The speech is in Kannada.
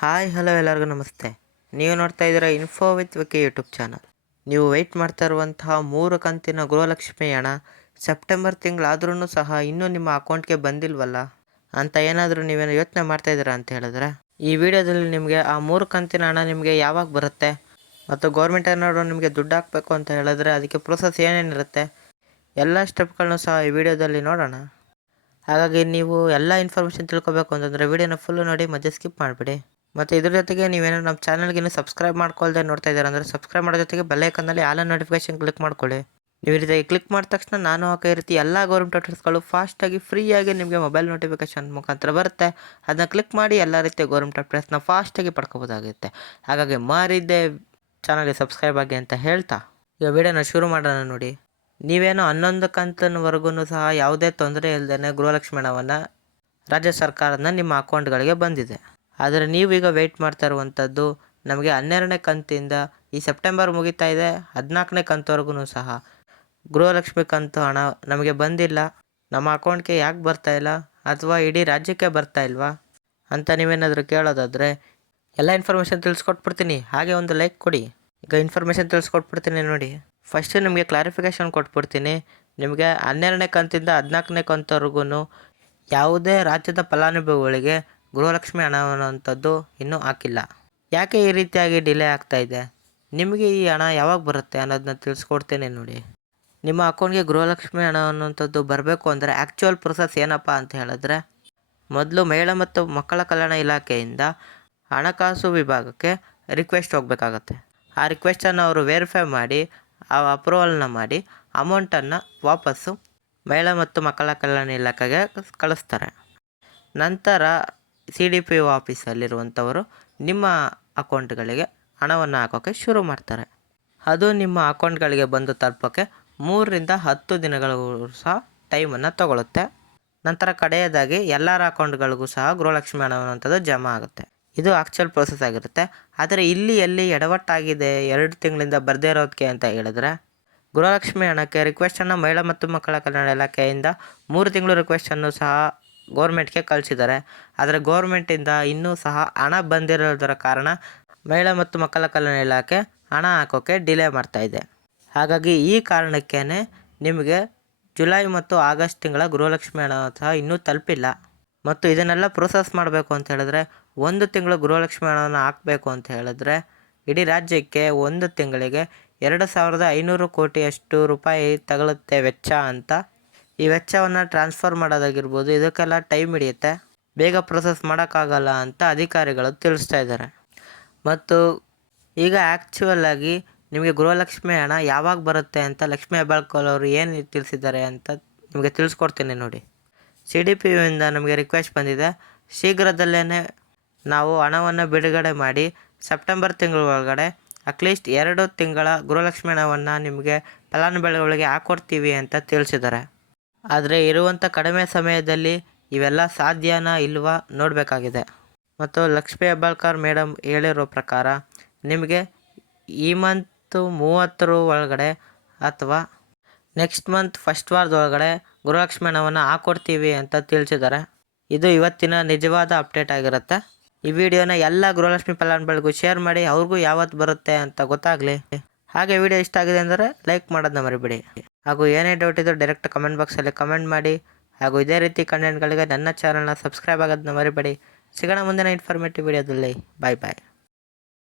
ಹಾಯ್ ಹಲೋ ಎಲ್ಲರಿಗೂ ನಮಸ್ತೆ. ನೀವು ನೋಡ್ತಾ ಇದ್ದೀರಾ info with Vicky YouTube channel. ನೀವು ವೆಯ್ಟ್ ಮಾಡ್ತಾ ಇರುವಂತಹ 3 ಕಂತಿನ ಗೃಹಲಕ್ಷ್ಮಿ ಹಣ ಸೆಪ್ಟೆಂಬರ್ ತಿಂಗಳಾದ್ರೂ ಸಹ ಇನ್ನೂ ನಿಮ್ಮ ಅಕೌಂಟ್ಗೆ ಬಂದಿಲ್ವಲ್ಲ ಅಂತ ಏನಾದರೂ ನೀವೇನು ಯೋಚನೆ ಮಾಡ್ತಾ ಇದ್ದೀರಾ ಅಂತ ಹೇಳಿದ್ರೆ, ಈ ವಿಡಿಯೋದಲ್ಲಿ ನಿಮಗೆ ಆ 3 ಕಂತಿನ ಹಣ ನಿಮಗೆ ಯಾವಾಗ ಬರುತ್ತೆ ಮತ್ತು ಗೌರ್ಮೆಂಟ್ ಏನಾದರೂ ನಿಮಗೆ ದುಡ್ಡು ಹಾಕಬೇಕು ಅಂತ ಹೇಳಿದ್ರೆ ಅದಕ್ಕೆ ಪ್ರೊಸೆಸ್ ಏನೇನಿರುತ್ತೆ ಎಲ್ಲ ಸ್ಟೆಪ್ಗಳನ್ನೂ ಸಹ ಈ ವಿಡಿಯೋದಲ್ಲಿ ನೋಡೋಣ. ಹಾಗಾಗಿ ನೀವು ಎಲ್ಲ ಇನ್ಫಾರ್ಮೇಷನ್ ತಿಳ್ಕೊಬೇಕು ಅಂತಂದರೆ ವಿಡಿಯೋನ ಫುಲ್ಲು ನೋಡಿ, ಮಧ್ಯೆ ಸ್ಕಿಪ್ ಮಾಡಿಬಿಡಿ. ಮತ್ತು ಇದ್ರ ಜೊತೆಗೆ ನೀವೇನೋ ನಮ್ಮ ಚಾನಲ್ಗೆ ಇನ್ನೂ ಸಬ್ಸ್ಕ್ರೈಬ್ ಮಾಡ್ಕೊಳ್ದೆ ನೋಡ್ತಾ ಇದ್ದೀರಾ ಅಂದರೆ ಸಬ್ಸ್ಕ್ರೈಬ್ ಮಾಡೋ ಜೊತೆಗೆ ಬೆಲ್ಲೈಕನ್ನಲ್ಲಿ ಆಲ್ ನೋಟಿಫಿಕೇಶನ್ ಕ್ಲಿಕ್ ಮಾಡ್ಕೊಳ್ಳಿ. ನೀವು ಈ ರೀತಿಯಾಗಿ ಕ್ಲಿಕ್ ಮಾಡಿದ ತಕ್ಷಣ ನಾನು ಹಾಕೋ ಈ ರೀತಿ ಎಲ್ಲ ಗೌರ್ಮೆಂಟ್ ಅಪ್ಡೇಟ್ಸ್ಗಳು ಫಾಸ್ಟಾಗಿ ಫ್ರೀಯಾಗಿ ನಿಮಗೆ ಮೊಬೈಲ್ ನೋಟಿಫಿಕೇಶನ್ ಮುಖಾಂತರ ಬರುತ್ತೆ. ಅದನ್ನ ಕ್ಲಿಕ್ ಮಾಡಿ ಎಲ್ಲ ರೀತಿಯ ಗೌರ್ಮೆಂಟ್ ಅಪ್ಡೇಟ್ಸ್ನ ಫಾಸ್ಟಾಗಿ ಪಡ್ಕೋಬೋದಾಗುತ್ತೆ. ಹಾಗಾಗಿ ಮಾರಿದ್ದೆ ಚಾನಲ್ಗೆ ಸಬ್ಸ್ಕ್ರೈಬ್ ಆಗಿ ಅಂತ ಹೇಳ್ತಾ ಈಗ ವಿಡಿಯೋನ ಶುರು ಮಾಡೋಣ. ನೋಡಿ, ನೀವೇನೋ 11 ಕಂತಿನವರೆಗೂ ಸಹ ಯಾವುದೇ ತೊಂದರೆ ಇಲ್ಲದೇ ಗೃಹಲಕ್ಷ್ಮಿ ಹಣವನ್ನು ರಾಜ್ಯ ಸರ್ಕಾರದ ನಿಮ್ಮ ಅಕೌಂಟ್ಗಳಿಗೆ ಬಂದಿದೆ. ಆದರೆ ನೀವೀಗ ವೆಯ್ಟ್ ಮಾಡ್ತಾ ಇರುವಂಥದ್ದು ನಮಗೆ 12ನೇ ಕಂತಿಂದ ಈ ಸೆಪ್ಟೆಂಬರ್ ಮುಗಿತಾ ಇದೆ, 14ನೇ ಕಂತುವರೆಗೂ ಸಹ ಗೃಹಲಕ್ಷ್ಮಿ ಕಂತು ಹಣ ನಮಗೆ ಬಂದಿಲ್ಲ, ನಮ್ಮ ಅಕೌಂಟ್ಗೆ ಯಾಕೆ ಬರ್ತಾಯಿಲ್ಲ ಅಥವಾ ಇಡೀ ರಾಜ್ಯಕ್ಕೆ ಬರ್ತಾ ಇಲ್ವಾ ಅಂತ ನೀವೇನಾದರೂ ಕೇಳೋದಾದರೆ ಎಲ್ಲ ಇನ್ಫಾರ್ಮೇಷನ್ ತಿಳಿಸ್ಕೊಟ್ಬಿಡ್ತೀನಿ. ಹಾಗೆ ಒಂದು ಲೈಕ್ ಕೊಡಿ. ಈಗ ಇನ್ಫಾರ್ಮೇಷನ್ ತಿಳಿಸ್ಕೊಟ್ಬಿಡ್ತೀನಿ ನೋಡಿ. ಫಸ್ಟು ನಿಮಗೆ ಕ್ಲಾರಿಫಿಕೇಷನ್ ಕೊಟ್ಬಿಡ್ತೀನಿ. ನಿಮಗೆ 12ನೇ ಕಂತಿಂದ 14ನೇ ಕಂತುವರೆಗೂ ಯಾವುದೇ ರಾಜ್ಯದ ಫಲಾನುಭವಿಗಳಿಗೆ ಗೃಹಲಕ್ಷ್ಮಿ ಹಣ ಅನ್ನೋವಂಥದ್ದು ಇನ್ನೂ ಹಾಕಿಲ್ಲ. ಯಾಕೆ ಈ ರೀತಿಯಾಗಿ ಡಿಲೇ ಆಗ್ತಾಯಿದೆ, ನಿಮಗೆ ಈ ಹಣ ಯಾವಾಗ ಬರುತ್ತೆ ಅನ್ನೋದನ್ನ ತಿಳಿಸ್ಕೊಡ್ತೇನೆ ನೋಡಿ. ನಿಮ್ಮ ಅಕೌಂಟ್ಗೆ ಗೃಹಲಕ್ಷ್ಮಿ ಹಣ ಅನ್ನೋವಂಥದ್ದು ಬರಬೇಕು ಅಂದರೆ ಆ್ಯಕ್ಚುಯಲ್ ಪ್ರೊಸೆಸ್ ಏನಪ್ಪ ಅಂತ ಹೇಳಿದ್ರೆ, ಮೊದಲು ಮಹಿಳಾ ಮತ್ತು ಮಕ್ಕಳ ಕಲ್ಯಾಣ ಇಲಾಖೆಯಿಂದ ಹಣಕಾಸು ವಿಭಾಗಕ್ಕೆ ರಿಕ್ವೆಸ್ಟ್ ಹೋಗಬೇಕಾಗತ್ತೆ. ಆ ರಿಕ್ವೆಸ್ಟನ್ನು ಅವರು ವೆರಿಫೈ ಮಾಡಿ ಆ ಅಪ್ರೂವಲ್ನ ಮಾಡಿ ಅಮೌಂಟನ್ನು ವಾಪಸ್ಸು ಮಹಿಳಾ ಮತ್ತು ಮಕ್ಕಳ ಕಲ್ಯಾಣ ಇಲಾಖೆಗೆ ಕಳಿಸ್ತಾರೆ. ನಂತರ CDPO ಆಫೀಸಲ್ಲಿರುವಂಥವರು ನಿಮ್ಮ ಅಕೌಂಟ್ಗಳಿಗೆ ಹಣವನ್ನು ಹಾಕೋಕ್ಕೆ ಶುರು ಮಾಡ್ತಾರೆ. ಅದು ನಿಮ್ಮ ಅಕೌಂಟ್ಗಳಿಗೆ ಬಂದು ತಲುಪೋಕ್ಕೆ 3 ರಿಂದ 10 ದಿನಗಳು ಸಹ ಟೈಮನ್ನು ತಗೊಳುತ್ತೆ. ನಂತರ ಕಡೆಯದಾಗಿ ಎಲ್ಲರ ಅಕೌಂಟ್ಗಳಿಗೂ ಸಹ ಗೃಹಲಕ್ಷ್ಮಿ ಹಣ ಅನ್ನುವಂಥದ್ದು ಜಮಾ ಆಗುತ್ತೆ. ಇದು ಆ್ಯಕ್ಚುಯಲ್ ಪ್ರೊಸೆಸ್ ಆಗಿರುತ್ತೆ. ಆದರೆ ಇಲ್ಲಿ ಎಲ್ಲಿ ಎಡವಟ್ಟಾಗಿದೆ 2 ತಿಂಗಳಿಂದ ಬರದೇ ಇರೋದಕ್ಕೆ ಅಂತ ಹೇಳಿದ್ರೆ, ಗೃಹಲಕ್ಷ್ಮಿ ಹಣಕ್ಕೆ ರಿಕ್ವೆಸ್ಟನ್ನು ಮಹಿಳಾ ಮತ್ತು ಮಕ್ಕಳ ಕಲ್ಯಾಣ ಇಲಾಖೆಯಿಂದ 3 ತಿಂಗಳು ರಿಕ್ವೆಸ್ಟನ್ನು ಸಹ ಗೌರ್ಮೆಂಟ್ಗೆ ಕಳಿಸಿದ್ದಾರೆ. ಆದರೆ ಗೌರ್ಮೆಂಟಿಂದ ಇನ್ನೂ ಸಹ ಹಣ ಬಂದಿರೋದರ ಕಾರಣ ಮಹಿಳಾ ಮತ್ತು ಮಕ್ಕಳ ಕಲ್ಯಾಣ ಇಲಾಖೆ ಹಣ ಹಾಕೋಕ್ಕೆ ಡಿಲೇ ಮಾಡ್ತಾಯಿದೆ. ಹಾಗಾಗಿ ಈ ಕಾರಣಕ್ಕೇ ನಿಮಗೆ ಜುಲೈ ಮತ್ತು ಆಗಸ್ಟ್ ತಿಂಗಳ ಗೃಹಲಕ್ಷ್ಮಿ ಹಣ ಸಹ ಇನ್ನೂ ತಲುಪಿಲ್ಲ. ಮತ್ತು ಇದನ್ನೆಲ್ಲ ಪ್ರೊಸೆಸ್ ಮಾಡಬೇಕು ಅಂತ ಹೇಳಿದ್ರೆ 1 ತಿಂಗಳು ಗೃಹಲಕ್ಷ್ಮಿ ಹಣವನ್ನು ಹಾಕಬೇಕು ಅಂತ ಹೇಳಿದ್ರೆ ಇಡೀ ರಾಜ್ಯಕ್ಕೆ 1 ತಿಂಗಳಿಗೆ 2500 ಕೋಟಿಯಷ್ಟು ರೂಪಾಯಿ ತಗಲುತ್ತೆ ವೆಚ್ಚ ಅಂತ. ಈ ವೆಚ್ಚವನ್ನು ಟ್ರಾನ್ಸ್ಫರ್ ಮಾಡೋದಾಗಿರ್ಬೋದು, ಇದಕ್ಕೆಲ್ಲ ಟೈಮ್ ಹಿಡಿಯುತ್ತೆ, ಬೇಗ ಪ್ರೊಸೆಸ್ ಮಾಡೋಕ್ಕಾಗಲ್ಲ ಅಂತ ಅಧಿಕಾರಿಗಳು ತಿಳಿಸ್ತಾ ಇದ್ದಾರೆ. ಮತ್ತು ಈಗ ಆ್ಯಕ್ಚುಯಲ್ಲಾಗಿ ನಿಮಗೆ ಗೃಹಲಕ್ಷ್ಮಿ ಹಣ ಯಾವಾಗ ಬರುತ್ತೆ ಅಂತ ಲಕ್ಷ್ಮೀ ಹೆಬ್ಬಾಳ್ಕರ್ ಅವರು ಏನು ತಿಳಿಸಿದ್ದಾರೆ ಅಂತ ನಿಮಗೆ ತಿಳಿಸ್ಕೊಡ್ತೀನಿ ನೋಡಿ. CDPOಯಿಂದ ನಮಗೆ ರಿಕ್ವೆಸ್ಟ್ ಬಂದಿದೆ, ಶೀಘ್ರದಲ್ಲೇ ನಾವು ಹಣವನ್ನು ಬಿಡುಗಡೆ ಮಾಡಿ ಸೆಪ್ಟೆಂಬರ್ ತಿಂಗಳ ಒಳಗಡೆ ಅಟ್ಲೀಸ್ಟ್ 2 ತಿಂಗಳ ಗೃಹಲಕ್ಷ್ಮಿ ಹಣವನ್ನು ನಿಮಗೆ ಫಲಾನುಭವಿಗಳಿಗೆ ಹಾಕ್ಕೊಡ್ತೀವಿ ಅಂತ ತಿಳಿಸಿದ್ದಾರೆ. ಆದರೆ ಇರುವಂಥ ಕಡಿಮೆ ಸಮಯದಲ್ಲಿ ಇವೆಲ್ಲ ಸಾಧ್ಯನಾ ಇಲ್ವಾ ನೋಡಬೇಕಾಗಿದೆ. ಮತ್ತು ಲಕ್ಷ್ಮೀ ಹೆಬ್ಬಾಳ್ಕರ್ ಮೇಡಮ್ ಹೇಳಿರೋ ಪ್ರಕಾರ ನಿಮಗೆ ಈ ಮಂತ್ 30 ಒಳಗಡೆ ಅಥವಾ ನೆಕ್ಸ್ಟ್ ಮಂತ್ ಫಸ್ಟ್ ವಾರದೊಳಗಡೆ ಗೃಹಲಕ್ಷ್ಮಿ ಹಣವನ್ನು ಹಾಕ್ಕೊಡ್ತೀವಿ ಅಂತ ತಿಳಿಸಿದ್ದಾರೆ. ಇದು ಇವತ್ತಿನ ನಿಜವಾದ ಅಪ್ಡೇಟ್ ಆಗಿರುತ್ತೆ. ಈ ವಿಡಿಯೋನ ಎಲ್ಲ ಗೃಹಲಕ್ಷ್ಮಿ ಫಲಾನುಭವಿಗಳಿಗೂ ಶೇರ್ ಮಾಡಿ, ಅವ್ರಿಗೂ ಯಾವತ್ತು ಬರುತ್ತೆ ಅಂತ ಗೊತ್ತಾಗಲಿ. ಹಾಗೆ ವಿಡಿಯೋ ಇಷ್ಟ ಆಗಿದೆ ಅಂದರೆ ಲೈಕ್ ಮಾಡೋದನ್ನ ಮರಿಬೇಡಿ. ಹಾಗೂ ಏನೇ ಡೌಟ್ ಇದ್ದರೂ ಡೈರೆಕ್ಟ್ ಕಮೆಂಟ್ ಬಾಕ್ಸಲ್ಲಿ ಕಮೆಂಟ್ ಮಾಡಿ. ಹಾಗೂ ಇದೇ ರೀತಿ ಕಂಟೆಂಟ್ಗಳಿಗೆ ನನ್ನ ಚಾನಲ್ನ ಸಬ್ಸ್ಕ್ರೈಬ್ ಆಗೋದನ್ನ ಮರಿಬೇಡಿ. ಸಿಗೋಣ ಮುಂದಿನ ಇನ್ಫಾರ್ಮೇಟಿವ್ ವಿಡಿಯೋದಲ್ಲಿ. ಬಾಯ್ ಬಾಯ್.